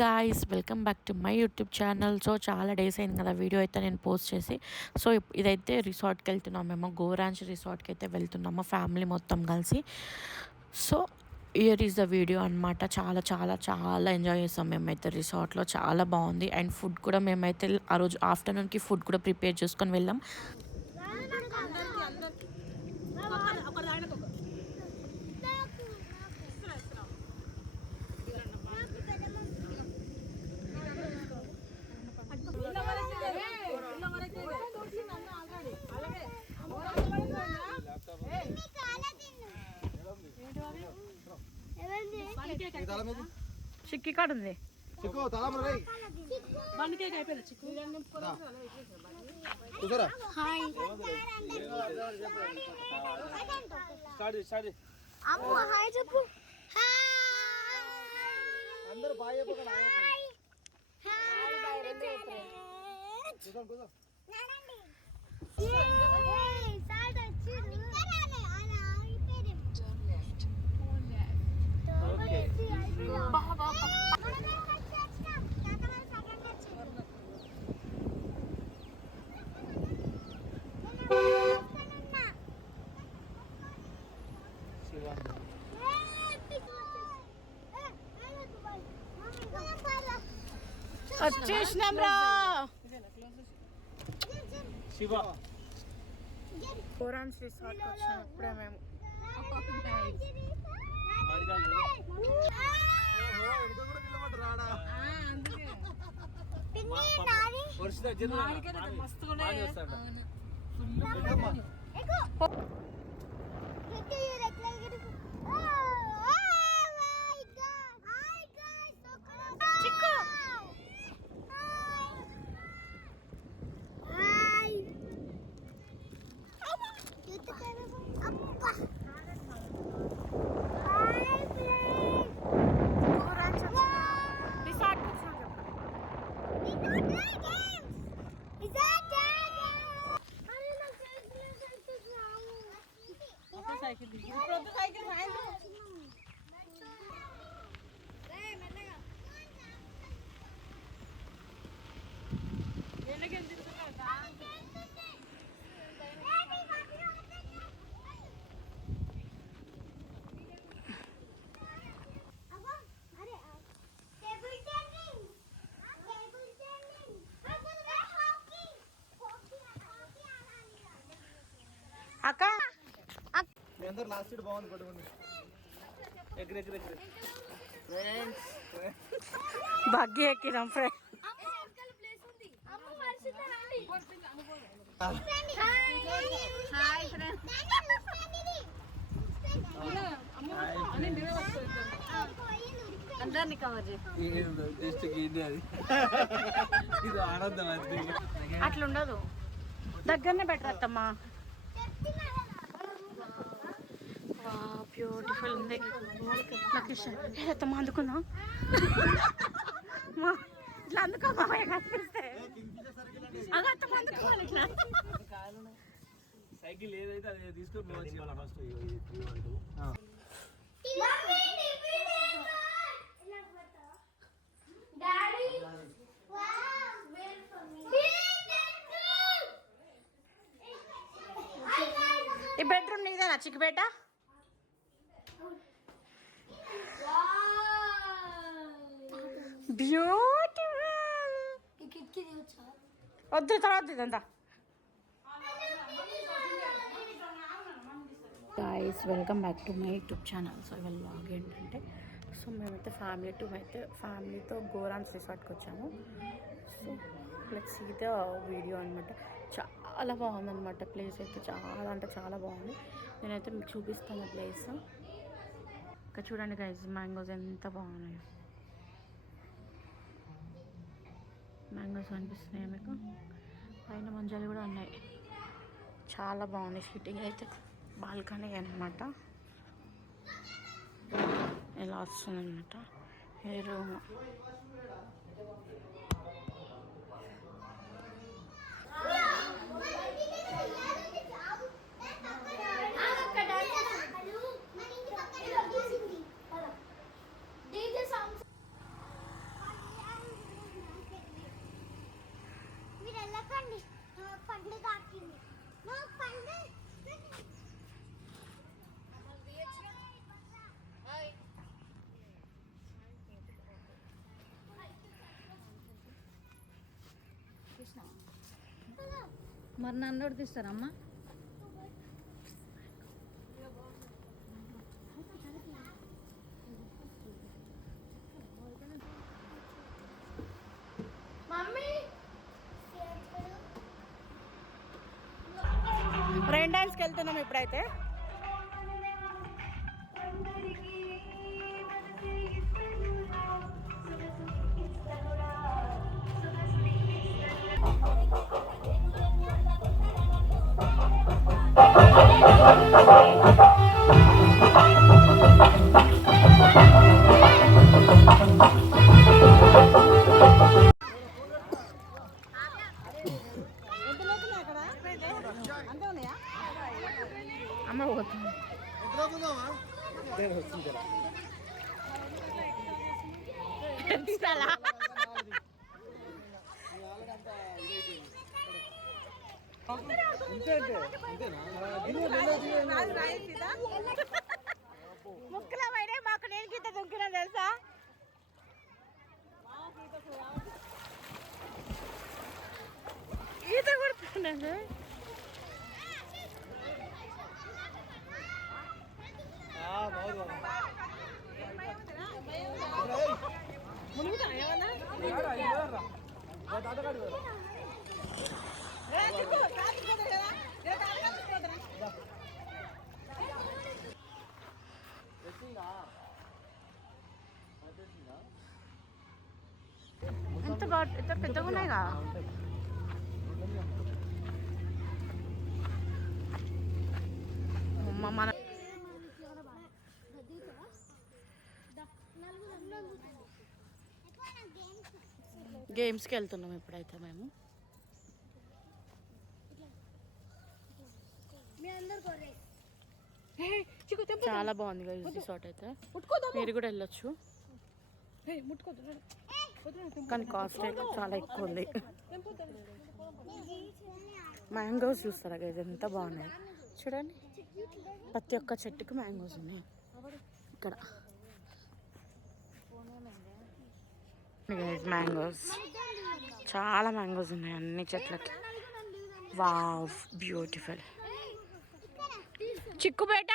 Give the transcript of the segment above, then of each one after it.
Guys, welcome back to my YouTube channel. So చాలా days అయింది కదా వీడియో అయితే నేను పోస్ట్ చేసి. సో ఇదైతే రిసార్ట్కి వెళ్తున్నాం, మేము గోరాంచ్ రిసార్ట్కి అయితే వెళ్తున్నాము ఫ్యామిలీ మొత్తం కలిసి. So year is the video అనమాట. చాలా చాలా చాలా ఎంజాయ్ చేస్తాం మేమైతే రిసార్ట్లో, చాలా బాగుంది. అండ్ ఫుడ్ కూడా మేమైతే ఆ రోజు ఆఫ్టర్నూన్కి ఫుడ్ కూడా ప్రిపేర్ చేసుకొని వెళ్ళాం. చిక్కి కాడ ఉంది. అందరూ బాయ్ వచ్చేసినాం రా. శివ గోరాంచ్ రిసార్ట్ వచ్చినాం ఇప్పుడే మేము. అక్క అందరు లాస్ట్ సీట్ బాగుంది పట్టుకోండి. బగ్గి ఎక్కినాం ఫ్రెండ్. అందరినీ కవర్ అట్లుండదు, దగ్గరనే బెటర్ అత్తమ్మా. బ్యూటిఫుల్ ఉంది లొకేషన్. అత్తమ్మా అందుకుందాం, ఇట్లా అందుకో మామయ్య కనిపిస్తే. అత్తమ్మా అందుకోవాలి ఇట్లా. సైకిల్ ఏదైతే అది తీసుకొని ఫస్ట్ ఈ బెడ్రూమ్ నీదేనా చిక్కుబేట? బ్యూటిఫుల్. వద్దు తర్వాత ఇదంతా. Guys, welcome back to my YouTube channel. So ఇవాళ వ్లాగ్ ఏంటంటే, సో మేమైతే ఫ్యామిలీతో గోరాంచ్ రిసార్ట్కి వచ్చాము. So let's see the video అనమాట. చాలా బాగుందన్నమాట ప్లేస్ అయితే, చాలా అంటే చాలా బాగుంది. నేనైతే మీకు చూపిస్తాను ప్లేస్. ఇక్కడ చూడండి గైస్, మ్యాంగోస్ ఎంత బాగున్నాయి. మ్యాంగోస్ అనిపిస్తున్నాయి మీకు, పైన మంజాలు కూడా ఉన్నాయి. చాలా బాగుంది. సిట్టింగ్ అయితే బాల్కనీ అనమాట, ఇలా వస్తుంది అనమాట. ఏ రూమ్ మరి నన్ను కూడా తీస్తారమ్మా? రెయిన్ డాన్స్కి వెళ్తున్నాం ఇప్పుడైతే. అమ్మ పోతుంది. ముక్కులో పైన మాకు నేను గీత దుంకినా తెలుసా? ఈత కొడుతున్నాను. ఎంత పెద్దగా ఉన్నాయిగా. మన గేమ్స్కి వెళ్తున్నాం ఇప్పుడైతే మేము. చాలా బాగుంది కదా రిసార్ట్ అయితే. మీరు కూడా వెళ్ళొచ్చు, కానీ కాస్ట్ అయితే చాలా ఎక్కువ ఉంది. మ్యాంగోస్ చూస్తారా గైజ్ ఎంత బాగున్నాయి చూడండి. ప్రతి ఒక్క చెట్టుకు మ్యాంగోస్ ఉన్నాయి ఇక్కడ. మ్యాంగోస్ చాలా మ్యాంగోస్ ఉన్నాయి అన్ని చెట్లకి. Wow beautiful. చిక్కుపేట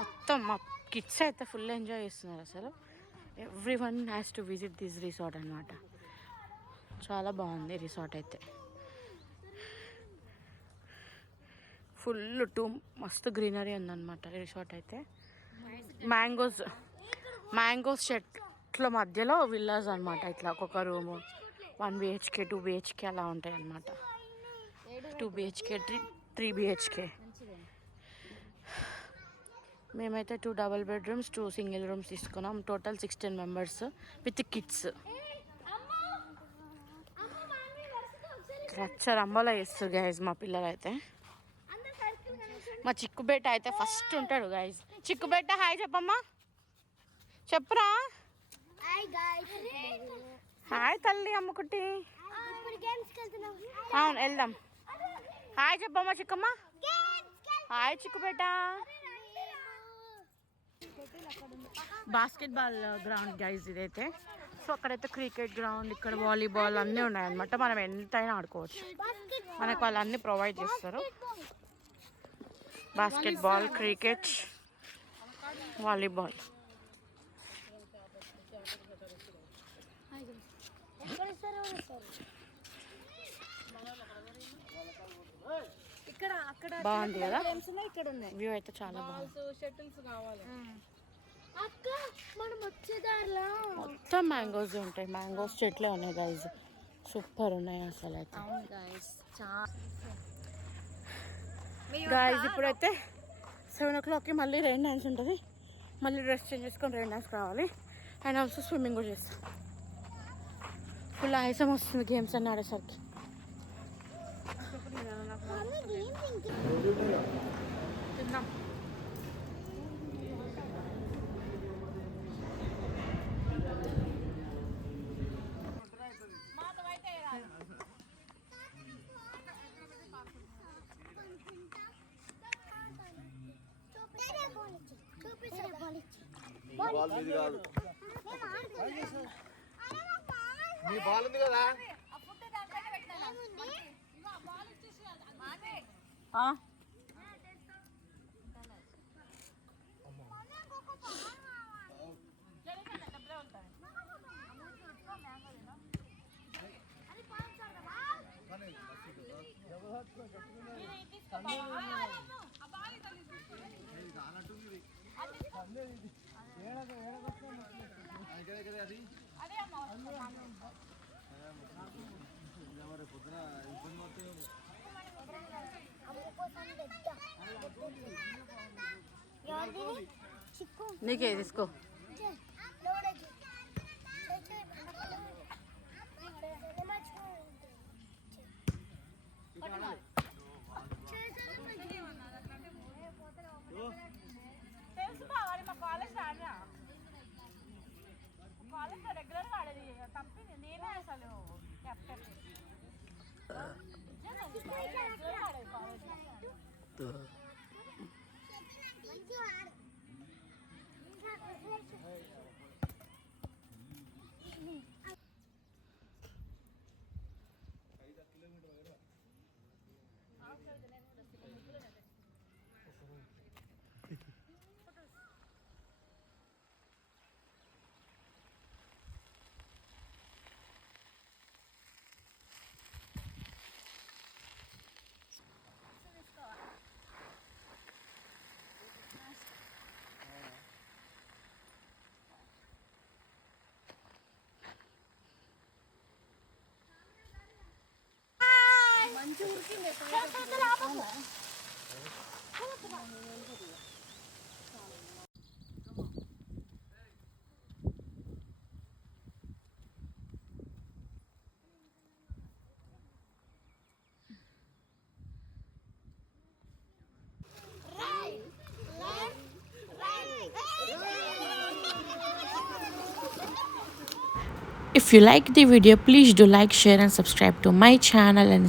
మొత్తం మా కిడ్స్ అయితే ఫుల్ ఎంజాయ్ చేస్తున్నారు అసలు. Every one has to visit this resort అనమాట. చాలా బాగుంది రిసార్ట్ అయితే. ఫుల్ మస్తు గ్రీనరీ ఉందన్నమాట రిసార్ట్ అయితే. మ్యాంగోస్ చెట్ల మధ్యలో విల్లాస్ అనమాట. ఇట్లా ఒక్కొక్క రూము 1 BHK 2 BHK అలా ఉంటాయి అన్నమాట. 2 BHK 3 BHK. మేమైతే 2 డబుల్ బెడ్రూమ్స్ 2 సింగిల్ రూమ్స్ తీసుకున్నాం. Total 16 members with kids. రచ్చరంబలో చేస్తారు గైజ్ మా పిల్లలు అయితే. మా చిక్కుబేట అయితే ఫస్ట్ ఉంటాడు గైజ్. చిక్కుబేట హాయ్ చెప్పమ్మా, చెప్పురా. హాయ్ తల్లి అమ్మకుట్టి. అవును వెళ్దాం. హాయ్ చెప్పమ్మా చిక్కమ్మ. హాయ్ చిక్కుబేట. బాస్కెట్బాల్ గ్రౌండ్ గైజ్ ఇదైతే. సో అక్కడైతే క్రికెట్ గ్రౌండ్, ఇక్కడ వాలీబాల్ అన్నీ ఉన్నాయన్నమాట. మనం ఎంతైనా ఆడుకోవచ్చు. మనకు వాళ్ళు అన్నీ ప్రొవైడ్ చేస్తారు. Basketball, cricket, volleyball. బాగుంది కదా వ్యూ అయితే. చాలా బాగుంది. మొత్తం మ్యాంగోస్ ఉంటాయి. మ్యాంగోస్ చెట్లే ఉన్నాయి గైజ్. సూపర్ ఉన్నాయి అసలు అయితే గైజ్. ఇప్పుడైతే 7 o'clockకి మళ్ళీ రెయిన్ డాన్స్ ఉంటుంది. మళ్ళీ డ్రెస్ చేంజ్ చేసుకొని రెయిన్ డాన్స్ రావాలి. అండ్ ఆల్సో స్విమ్మింగ్ కూడా చేస్తాం. ఫుల్ ఆయాసం వస్తుంది గేమ్స్ అన్నీ ఆడేసరికి. తిన్నాం. మీ బాల్ ఉంది కదా పొద్దున ఇబ్బంది అవుతుంది నీకే తీసుకో. తెలుసు బాగా మా కాలేజ్ రానా కాలేజ్లో రెగ్యులర్గా ఆడేది కంపెనీ నేనే అసలు కెప్టెన్ ఆడేది కాలేజ్లో. If you like the video, please do like, share and subscribe to my channel and